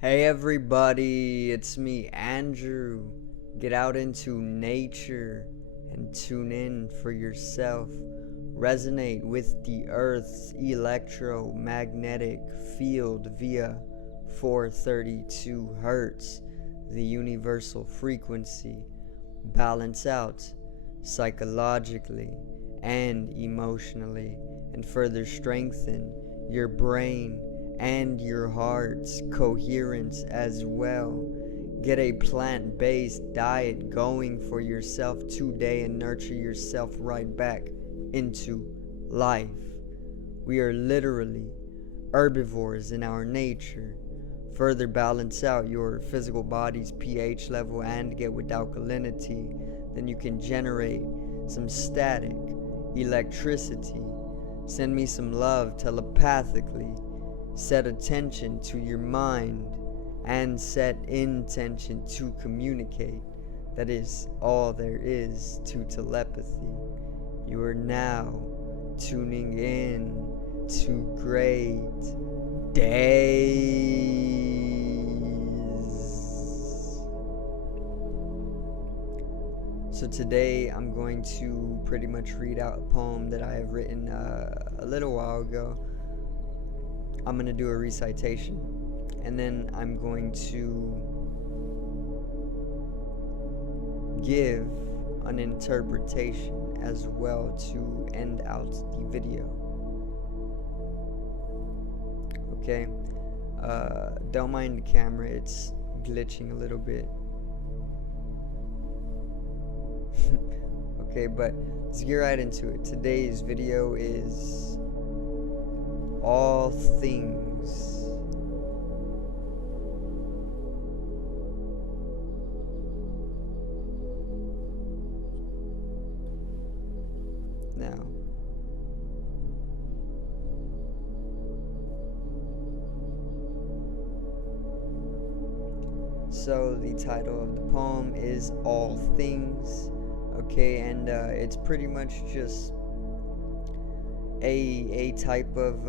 Hey everybody, it's me, Andrew. Get out into nature and tune in for yourself. Resonate with the Earth's electromagnetic field via 432 Hertz, the universal frequency. Balance out psychologically and emotionally, and further strengthen your brain and your heart's coherence as well. Get a plant-based diet going for yourself today and nurture yourself right back into life. We are literally herbivores in our nature. Further balance out your physical body's pH level and get with alkalinity, then you can generate some static electricity. Send me some love telepathically. Set attention to your mind and set intention to communicate. That is all there is to telepathy. You are now tuning in to great days. So today I'm going to pretty much read out a poem that I have written a little while ago. I'm going to do a recitation, and then I'm going to give an interpretation as well to end out the video. Okay, don't mind the camera, it's glitching a little bit. Okay, but let's get right into it. Today's video is all things. Now, so the title of the poem is All Things. Okay, and it's pretty much just a type of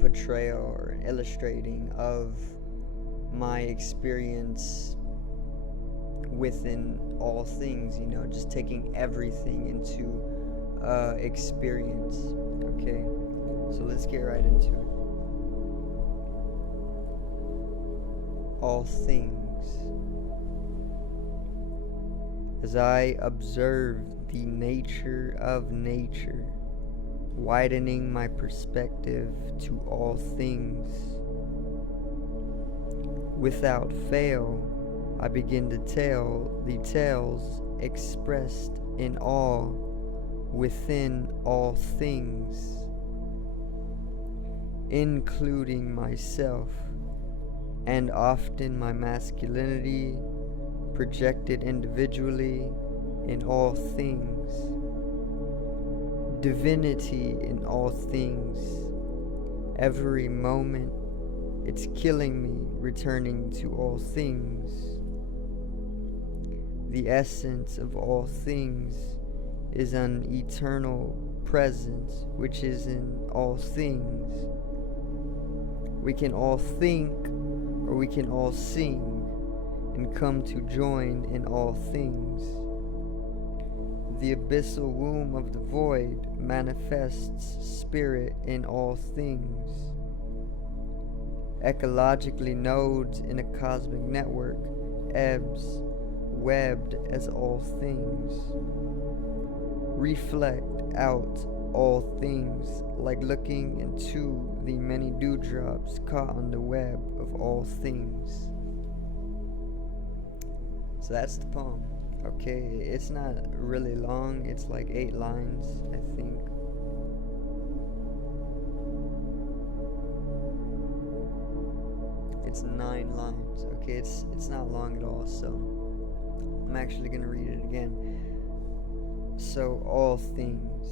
portrayal or illustrating of my experience within all things, just taking everything into experience. Okay, so let's get right into it. All things. As I observe the nature of nature, widening my perspective to all things, without fail, I begin to tell the tales expressed in all, within all things, including myself, and often my masculinity projected individually in all things, divinity in all things. Every moment it's killing me, returning to all things. The essence of all things is an eternal presence which is in all things. We can all think, or we can all sing and come to join in all things. The abyssal womb of the void manifests spirit in all things. Ecologically, nodes in a cosmic network, ebbs, webbed as all things. Reflect out all things like looking into the many dewdrops caught on the web of all things. So that's the poem. Okay, it's not really long, it's like 8 lines, I think. It's 9 lines. Okay, it's not long at all, so I'm actually gonna read it again. So, all things.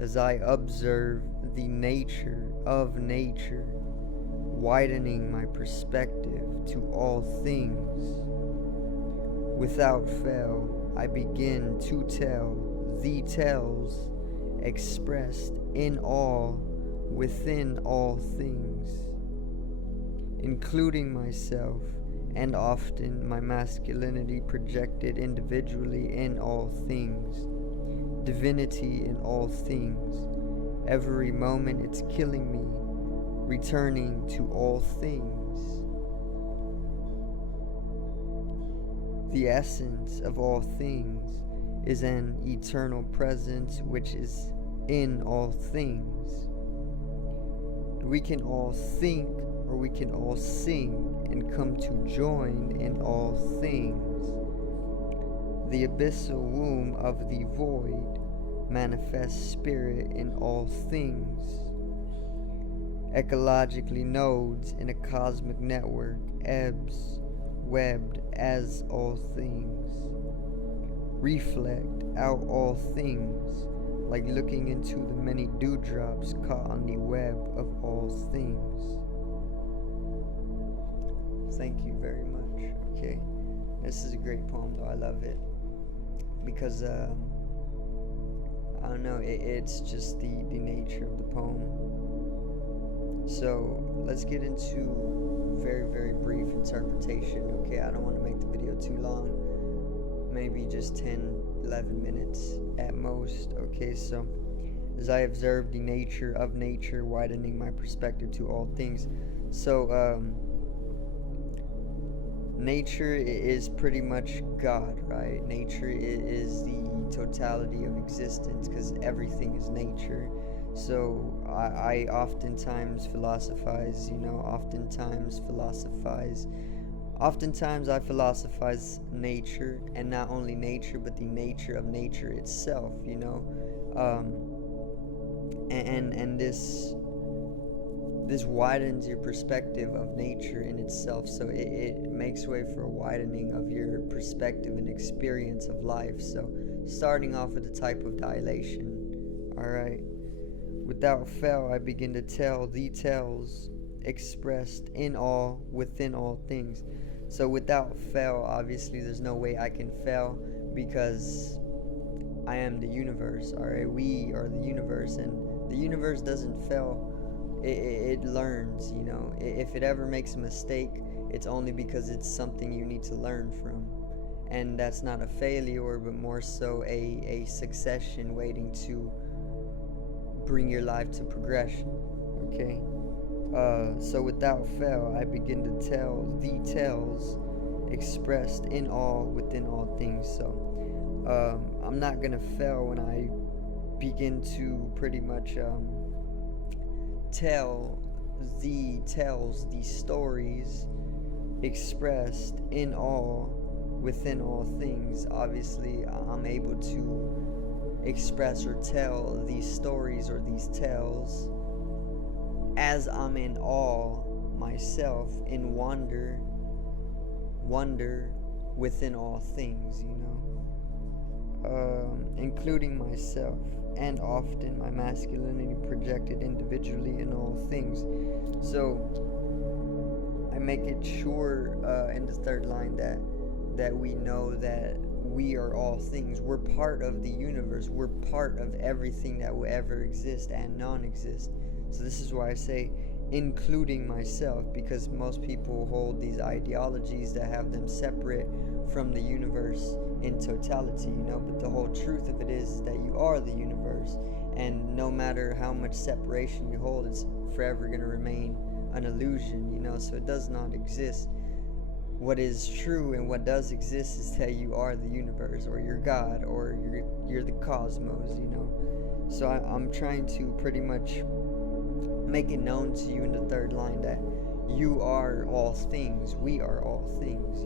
As I observe the nature of nature, widening my perspective to all things, without fail, I begin to tell the tales expressed in all, within all things, including myself, and often my masculinity projected individually in all things, divinity in all things. Every moment it's killing me, returning to all things. The essence of all things is an eternal presence which is in all things. We can all think or we can all sing and come to join in all things. The abyssal womb of the void manifests spirit in all things. Ecologically, nodes in a cosmic network ebbs, webbed as all things. Reflect out all things, like looking into the many dewdrops caught on the web of all things. Thank you very much. Okay, this is a great poem though. I love it because I don't know, it's just the nature of the poem. So let's get into very brief interpretation. Okay, I don't want to make the video too long, maybe just 10-11 minutes at most. Okay, so as I observe the nature of nature, widening my perspective to all things. So nature is pretty much God, right? Nature is the totality of existence, because everything is nature. So I oftentimes philosophize, oftentimes I philosophize nature, and not only nature, but the nature of nature itself, and this widens your perspective of nature in itself. So it makes way for a widening of your perspective and experience of life. So starting off with a type of dilation. All right. Without fail, I begin to tell the tales expressed in all, within all things. So without fail, obviously there's no way I can fail, because I am the universe. All right, we are the universe, and the universe doesn't fail. It learns. If it ever makes a mistake, it's only because it's something you need to learn from, and that's not a failure, but more so a succession waiting to bring your life to progression. Okay. So without fail, I begin to tell the tales expressed in all, within all things. So I'm not gonna fail when I begin to pretty much tell the tales, the stories expressed in all, within all things. Obviously, I'm able to express or tell these stories or these tales as I'm in awe myself, in wonder within all things, including myself, and often my masculinity projected individually in all things. So I make it sure in the third line that we know that we are all things. We're part of the universe. We're part of everything that will ever exist and non-exist. So this is why I say including myself, because most people hold these ideologies that have them separate from the universe in totality, but the whole truth of it is that you are the universe, and no matter how much separation you hold, it's forever going to remain an illusion, so it does not exist. What is true and what does exist is that you are the universe, or you're God, or you're the cosmos, So I'm trying to pretty much make it known to you in the third line that you are all things, we are all things,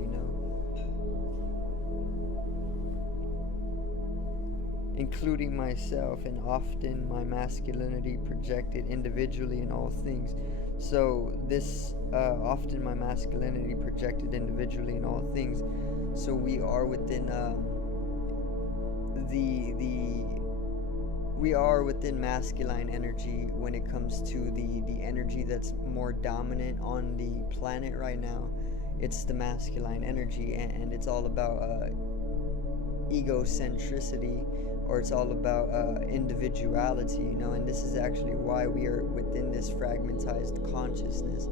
including myself, and often my masculinity projected individually in all things. So this often my masculinity projected individually in all things. So we are within we are within masculine energy when it comes to the energy that's more dominant on the planet right now. It's the masculine energy, and it's all about egocentricity, or it's all about individuality, and this is actually why we are within this fragmentized consciousness.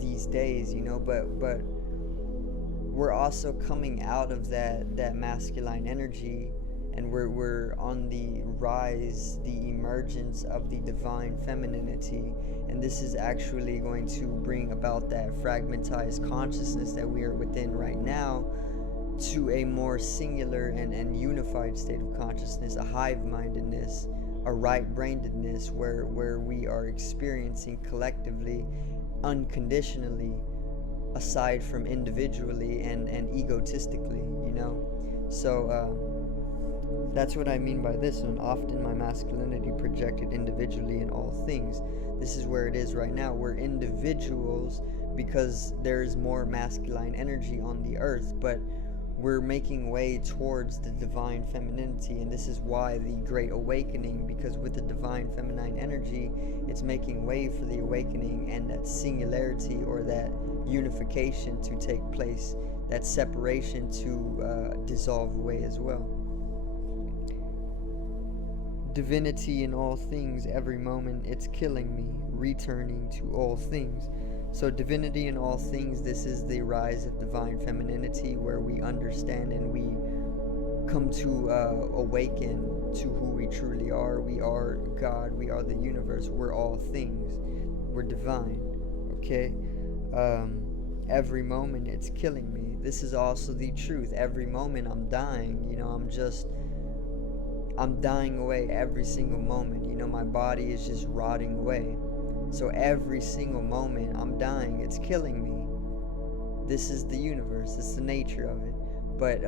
these days, you know, but we're also coming out of that masculine energy, and we're on the rise, the emergence of the divine femininity, and this is actually going to bring about that fragmentized consciousness that we are within right now to a more singular and unified state of consciousness, a hive-mindedness, a right-brainedness, where we are experiencing collectively, unconditionally, aside from individually and egotistically, you know. So that's what I mean by this, and often my masculinity projected individually in all things. This is where it is right now. We're individuals because there's more masculine energy on the earth, but we're making way towards the divine femininity, and this is why the Great Awakening, because with the divine feminine energy, it's making way for the awakening and that singularity or that unification to take place, that separation to dissolve away as well. Divinity in all things, every moment it's killing me, returning to all things. So divinity in all things, this is the rise of divine femininity, where we understand and we come to awaken to who we truly are. We are God, we are the universe, we're all things, we're divine, okay? Every moment it's killing me. This is also the truth. Every moment I'm dying, you know, I'm dying away every single moment. You know, my body is just rotting away. So every single moment I'm dying, it's killing me. This is the universe, it's the nature of it. But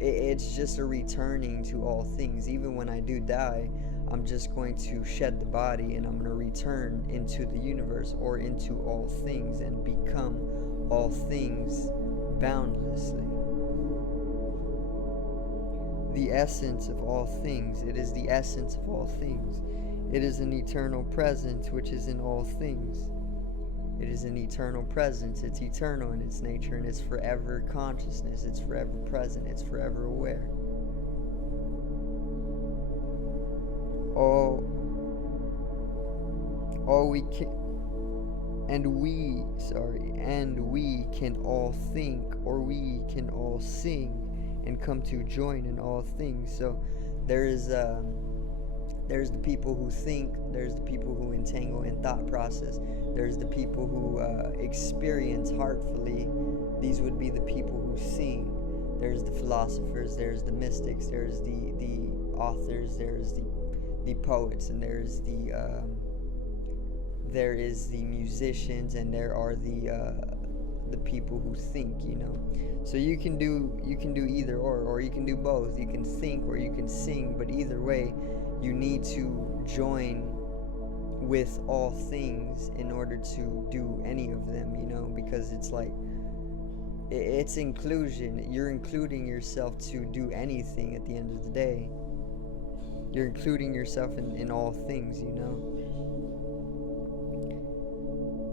it's just a returning to all things. Even when I do die, I'm just going to shed the body and I'm going to return into the universe or into all things and become all things boundlessly. The essence of all things. It is the essence of all things. It is an eternal presence which is in all things. It is an eternal presence. It's eternal in its nature, and it's forever consciousness. It's forever present. It's forever aware. All we can, and we can all think, or we can all sing, and come to join in all things. So there's the people who think, there's the people who entangle in thought process, there's the people who experience heartfully. These would be the people who sing. There's the philosophers, there's the mystics, there's the authors, there's the poets, and there is the musicians, and there are the people who think, you know. So you can do either or you can do both. You can think or you can sing, but either way, you need to join with all things in order to do any of them, you know, because it's like, it's inclusion. You're including yourself to do anything at the end of the day. You're including yourself in all things, you know.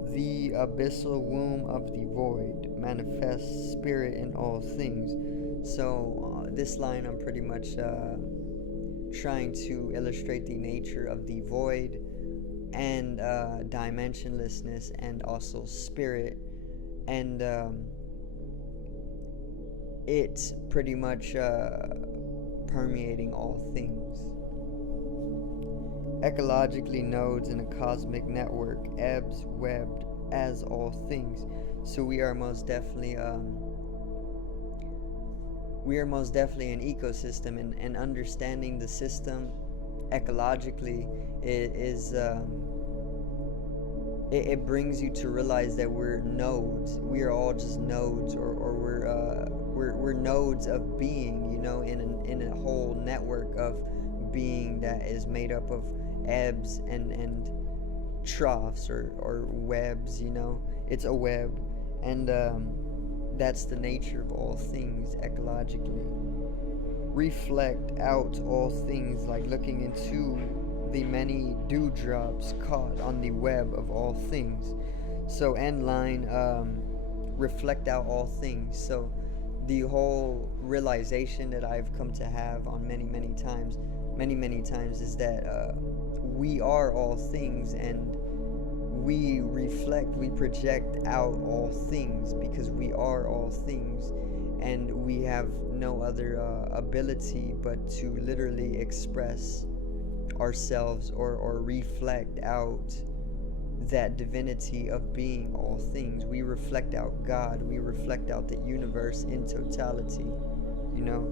The abyssal womb of the void manifests spirit in all things. So this line, I'm pretty much trying to illustrate the nature of the void and dimensionlessness, and also spirit, and it's pretty much permeating all things. Ecologically, nodes in a cosmic network, ebbs, webbed as all things. So we are most definitely an ecosystem, and understanding the system ecologically is it brings you to realize that we're nodes. We are all just nodes, or we're nodes of being, you know, in a whole network of being that is made up of ebbs and troughs, or webs, you know. It's a web, and that's the nature of all things ecologically. Reflect out all things, like looking into the many dewdrops caught on the web of all things. So end line, reflect out all things. So the whole realization that I've come to have on many times is that we are all things, and we reflect, we project out all things because we are all things, and we have no other ability but to literally express ourselves or reflect out that divinity of being all things. We reflect out God, we reflect out the universe in totality, you know.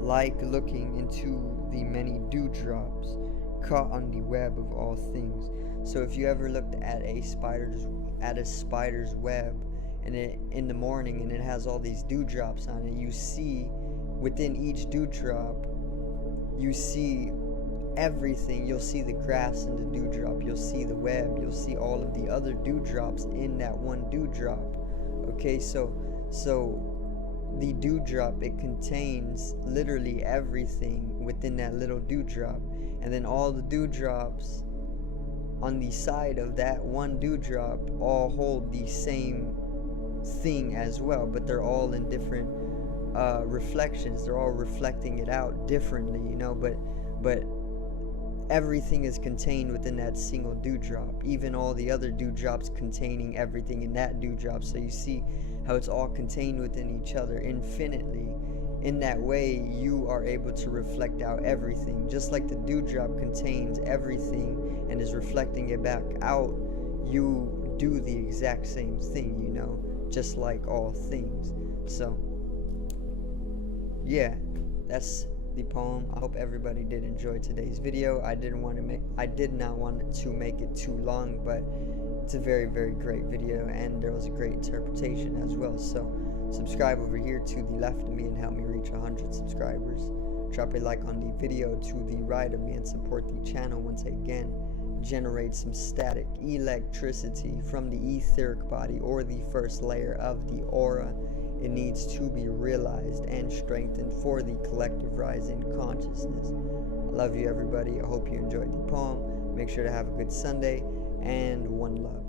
Like looking into the many dewdrops caught on the web of all things. So if you ever looked at a spider's web, and it in the morning, and it has all these dewdrops on it, you see within each dewdrop, you see everything. You'll see the grass in the dewdrop, you'll see the web, you'll see all of the other dewdrops in that one dewdrop. Okay, so the dewdrop, it contains literally everything within that little dewdrop, and then all the dewdrops on the side of that one dewdrop all hold the same thing as well, but they're all in different reflections. They're all reflecting it out differently, you know, but everything is contained within that single dewdrop, even all the other dewdrops containing everything in that dewdrop. So you see how it's all contained within each other infinitely. In that way, you are able to reflect out everything. Just like the dewdrop contains everything and is reflecting it back out, you do the exact same thing, you know, just like all things. So yeah, that's the poem. I hope everybody did enjoy today's video. I did not want to make it too long, but it's a very, very great video, and there was a great interpretation as well. So subscribe over here to the left of me and help me reach 100 subscribers. Drop a like on the video to the right of me and support the channel once again. Generate some static electricity from the etheric body, or the first layer of the aura. It needs to be realized and strengthened for the collective rise in consciousness. I love you, everybody. I hope you enjoyed the poem. Make sure to have a good Sunday, and one love.